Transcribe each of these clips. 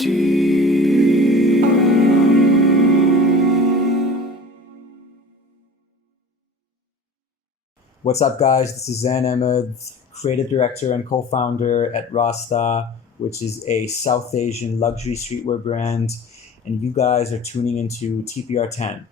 What's up, guys? This is Zain Ahmad, creative director and co-founder at Rasta, which is a South Asian luxury streetwear brand, and you guys are tuning into TPR 10.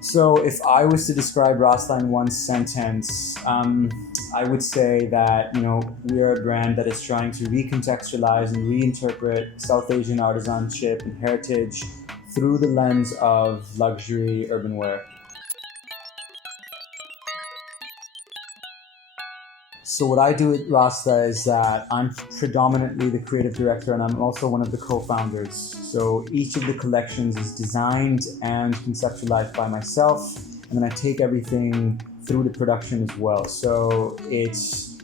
So if I was to describe Rasta in one sentence, I would say that, we are a brand that is trying to recontextualize and reinterpret South Asian artisanship and heritage through the lens of luxury urban wear. So what I do at Rasta is that I'm predominantly the creative director, and I'm also one of the co-founders. So each of the collections is designed and conceptualized by myself, and then I take everything through to production as well. So it's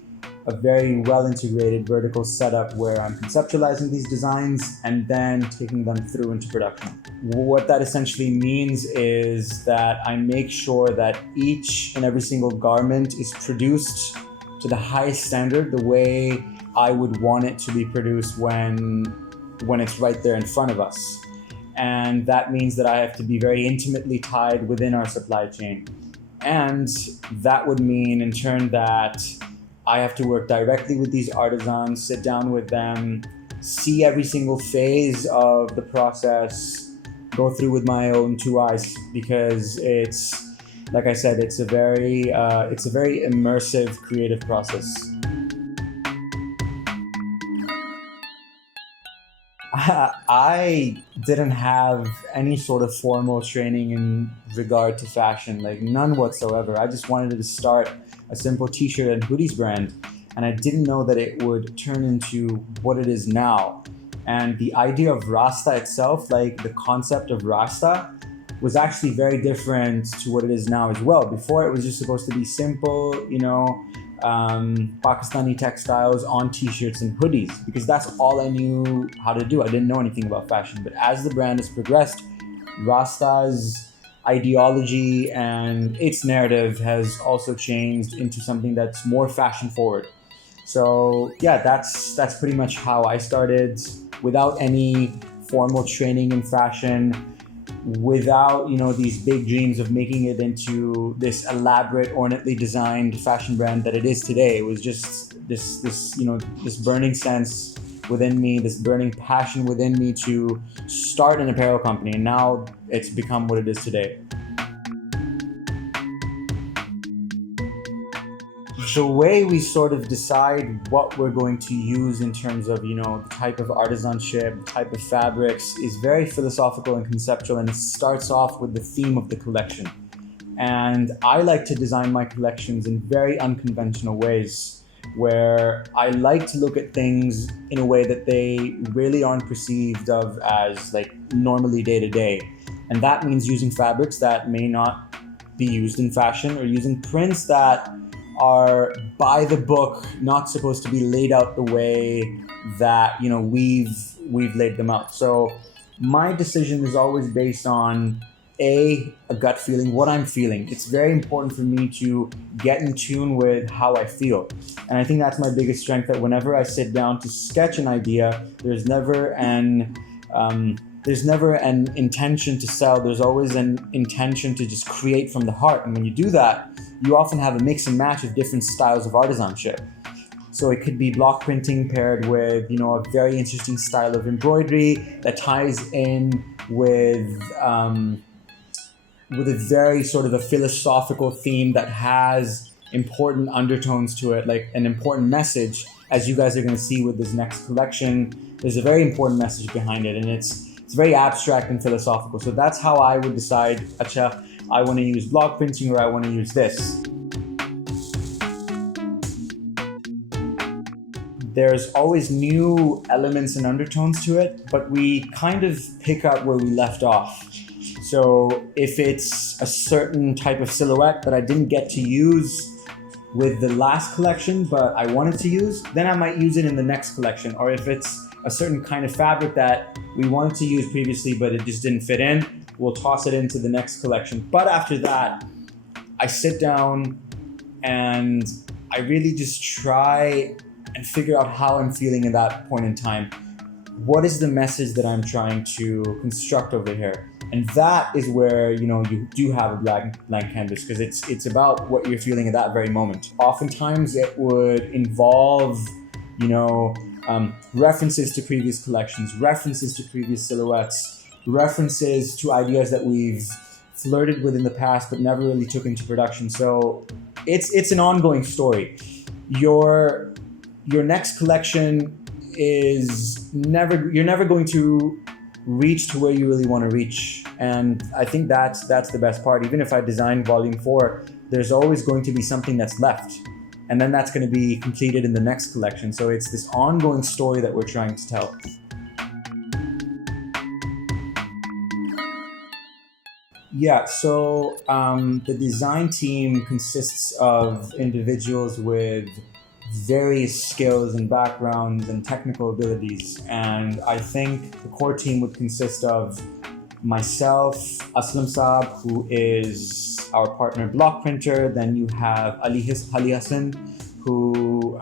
a very well-integrated vertical setup where I'm conceptualizing these designs and then taking them through into production. What that essentially means is that I make sure that each and every single garment is produced to the highest standard, the way I would want it to be produced when it's right there in front of us. And that means that I have to be very intimately tied within our supply chain. And that would mean in turn that I have to work directly with these artisans, sit down with them, see every single phase of the process, go through with my own two eyes, because it's, like I said, it's a very immersive creative process. I didn't have any sort of formal training in regard to fashion, like none whatsoever. I just wanted to start a simple t-shirt and hoodies brand, and I didn't know that it would turn into what it is now. And the idea of Rasta itself, like the concept of Rasta, was actually very different to what it is now as well. Before, it was just supposed to be simple, Pakistani textiles on t-shirts and hoodies, because that's all I knew how to do. I didn't know anything about fashion. But as the brand has progressed, Rasta's ideology and its narrative has also changed into something that's more fashion forward. So yeah, that's pretty much how I started, without any formal training in fashion, without these big dreams of making it into this elaborate, ornately designed fashion brand that it is today. It was just this burning sense within me, this burning passion within me to start an apparel company, and now it's become what it is today. The way we sort of decide what we're going to use in terms of, the type of artisanship, the type of fabrics, is very philosophical and conceptual, and it starts off with the theme of the collection. And I like to design my collections in very unconventional ways, where I like to look at things in a way that they really aren't perceived of as like normally day to day. And that means using fabrics that may not be used in fashion, or using prints that are by the book, not supposed to be laid out the way that we've laid them out. So my decision is always based on a gut feeling, what I'm feeling. It's very important for me to get in tune with how I feel, and I think that's my biggest strength, that whenever I sit down to sketch an idea, there's never an intention to sell. There's always an intention to just create from the heart. And when you do that, you often have a mix and match of different styles of artisanship. So it could be block printing paired with, a very interesting style of embroidery that ties in with a very sort of a philosophical theme that has important undertones to it, like an important message. As you guys are going to see with this next collection, there's a very important message behind it, and it's very abstract and philosophical. So that's how I would decide, acha, I want to use block printing or I want to use this. there's always new elements and undertones to it, but we kind of pick up where we left off. So if it's a certain type of silhouette that I didn't get to use with the last collection, but I wanted to use, then I might use it in the next collection. Or if it's a certain kind of fabric that we wanted to use previously, but it just didn't fit in, we'll toss it into the next collection. But after that, I sit down and I really just try and figure out how I'm feeling at that point in time. What is the message that I'm trying to construct over here? And that is where, you know, you do have a blank canvas, because it's about what you're feeling at that very moment. Oftentimes it would involve, you know, references to previous collections, references to previous silhouettes, references to ideas that we've flirted with in the past but never really took into production. So it's an ongoing story. Your next collection is you're never going to reach to where you really want to reach. And I think that's the best part. Even if I design volume 4, there's always going to be something that's left. And then that's going to be completed in the next collection. So it's this ongoing story that we're trying to tell. Yeah, so the design team consists of individuals with various skills and backgrounds and technical abilities. And I think the core team would consist of myself, Aslam Saab, who is our partner block printer. Then you have Ali Hassan, who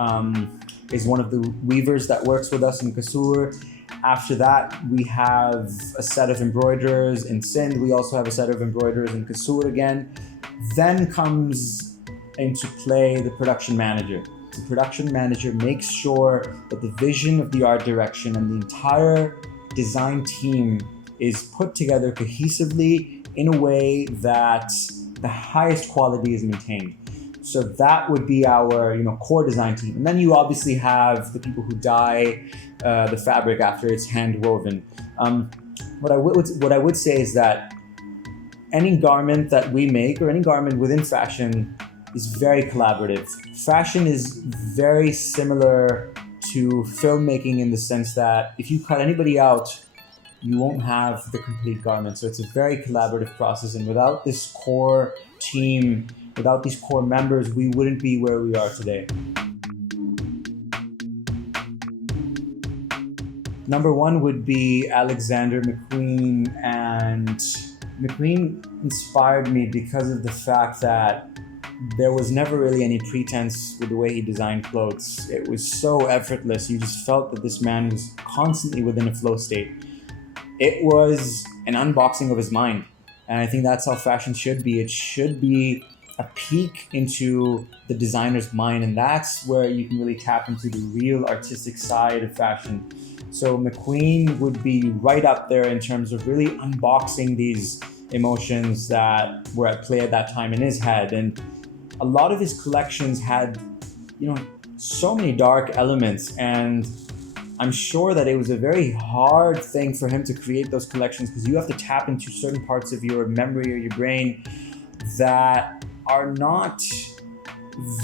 is one of the weavers that works with us in Kasur. After that, we have a set of embroiderers in Sindh. We also have a set of embroiderers in Kasur again. Then comes into play the production manager. The production manager makes sure that the vision of the art direction and the entire design team is put together cohesively in a way that the highest quality is maintained. So that would be our, you know, core design team. And then you obviously have the people who dye the fabric after it's hand woven. What I would say is that any garment that we make, or any garment within fashion, is very collaborative. Fashion is very similar to filmmaking in the sense that if you cut anybody out, you won't have the complete garment. So it's a very collaborative process. And without this core team, without these core members, we wouldn't be where we are today. Number one would be Alexander McQueen. And McQueen inspired me because of the fact that there was never really any pretense with the way he designed clothes. It was so effortless. You just felt that this man was constantly within a flow state. It was an unboxing of his mind. And I think that's how fashion should be. It should be a peek into the designer's mind. And that's where you can really tap into the real artistic side of fashion. So McQueen would be right up there in terms of really unboxing these emotions that were at play at that time in his head. And a lot of his collections had, you know, so many dark elements, and I'm sure that it was a very hard thing for him to create those collections, because you have to tap into certain parts of your memory or your brain that are not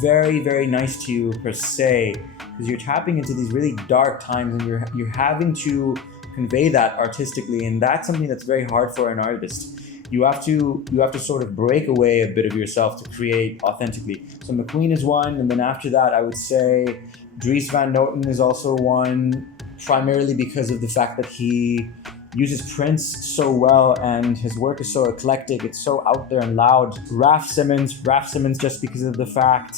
very, very nice to you per se, because you're tapping into these really dark times and you're having to convey that artistically, and that's something that's very hard for an artist. You have to sort of break away a bit of yourself to create authentically. So McQueen is one, and then after that, I would say Dries Van Noten is also one, primarily because of the fact that he uses prints so well and his work is so eclectic. It's so out there and loud. Raf Simons just because of the fact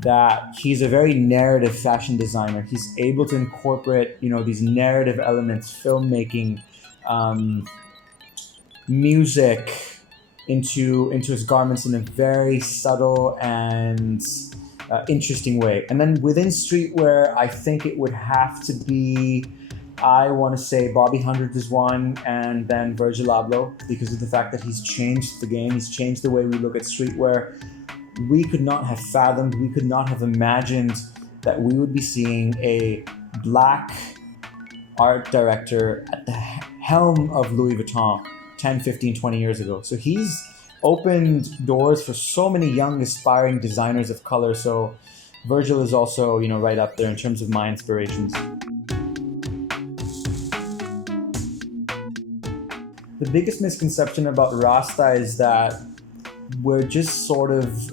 that he's a very narrative fashion designer. He's able to incorporate, you know, these narrative elements, filmmaking, music into his garments in a very subtle and interesting way. And then within streetwear, I think it would have to be, I want to say Bobby Hundred is one, and then Virgil Abloh, because of the fact that he's changed the game. He's changed the way we look at streetwear. We could not have fathomed, we could not have imagined that we would be seeing a black art director at the helm of Louis Vuitton 10, 15, 20 years ago. So he's opened doors for so many young aspiring designers of color. So Virgil is also, right up there in terms of my inspirations. The biggest misconception about Rasta is that we're just sort of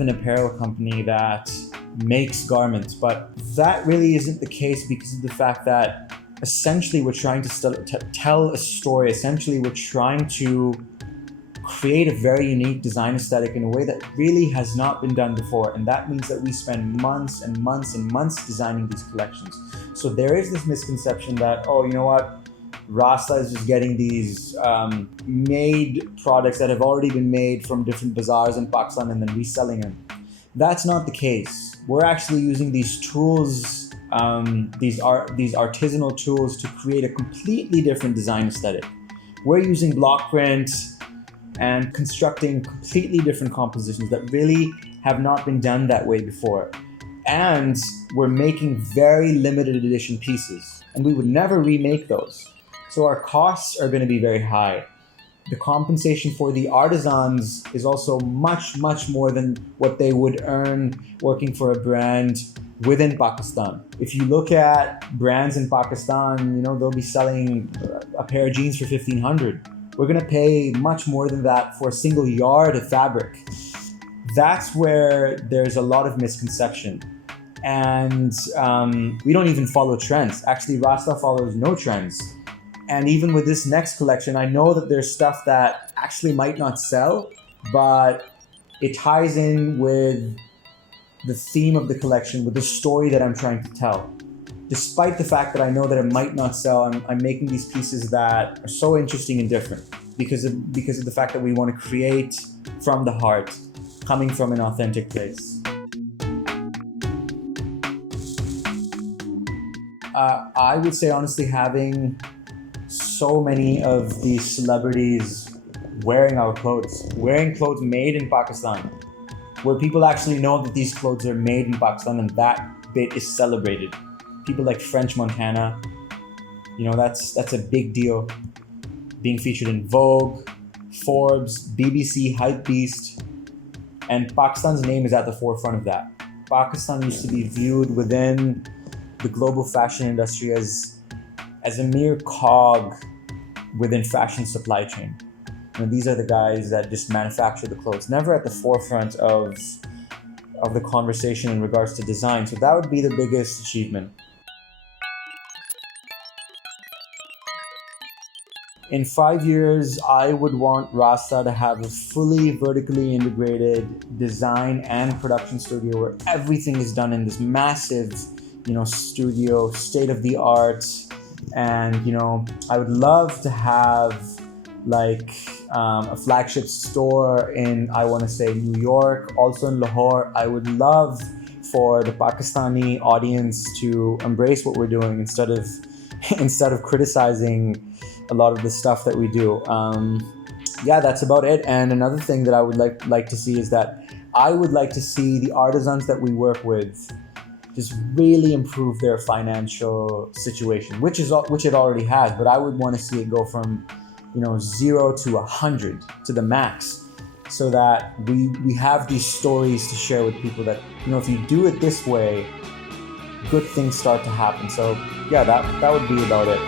an apparel company that makes garments, but that really isn't the case because of the fact that essentially we're trying to tell a story. Essentially, we're trying to create a very unique design aesthetic in a way that really has not been done before, and that means that we spend months and months and months designing these collections. So there is this misconception that, oh, you know what, Rasta is just getting these made products that have already been made from different bazaars in Pakistan and then reselling them. That's not the case. We're actually using these tools, these artisanal tools, to create a completely different design aesthetic. We're using block print and constructing completely different compositions that really have not been done that way before. And we're making very limited edition pieces, and we would never remake those. So our costs are going to be very high. The compensation for the artisans is also much, much more than what they would earn working for a brand within Pakistan. If you look at brands in Pakistan, they'll be selling a pair of jeans for 1,500. We're going to pay much more than that for a single yard of fabric. That's where there's a lot of misconception. And we don't even follow trends. Actually, Rasta follows no trends. And even with this next collection, I know that there's stuff that actually might not sell, but it ties in with the theme of the collection, with the story that I'm trying to tell. Despite the fact that I know that it might not sell, I'm making these pieces that are so interesting and different because of the fact that we want to create from the heart, coming from an authentic place. I would say honestly, having so many of these celebrities wearing our clothes, wearing clothes made in Pakistan, where people actually know that these clothes are made in Pakistan, and that bit is celebrated. People like French Montana, that's a big deal. Being featured in Vogue, Forbes, BBC, Hypebeast, and Pakistan's name is at the forefront of that. Pakistan used to be viewed within the global fashion industry as a mere cog within fashion supply chain. These are the guys that just manufacture the clothes, never at the forefront of the conversation in regards to design. So that would be the biggest achievement. In 5 years, I would want Rasta to have a fully vertically integrated design and production studio where everything is done in this massive, studio, state of the art. And, I would love to have a flagship store in, I want to say, New York, also in Lahore. I would love for the Pakistani audience to embrace what we're doing instead of criticizing a lot of the stuff that we do. That's about it. And another thing that I would like to see is that I would like to see the artisans that we work with just really improve their financial situation, which it already has. But I would want to see it go from 0 to 100 to the max, so that we have these stories to share with people that if you do it this way, good things start to happen. So that would be about it.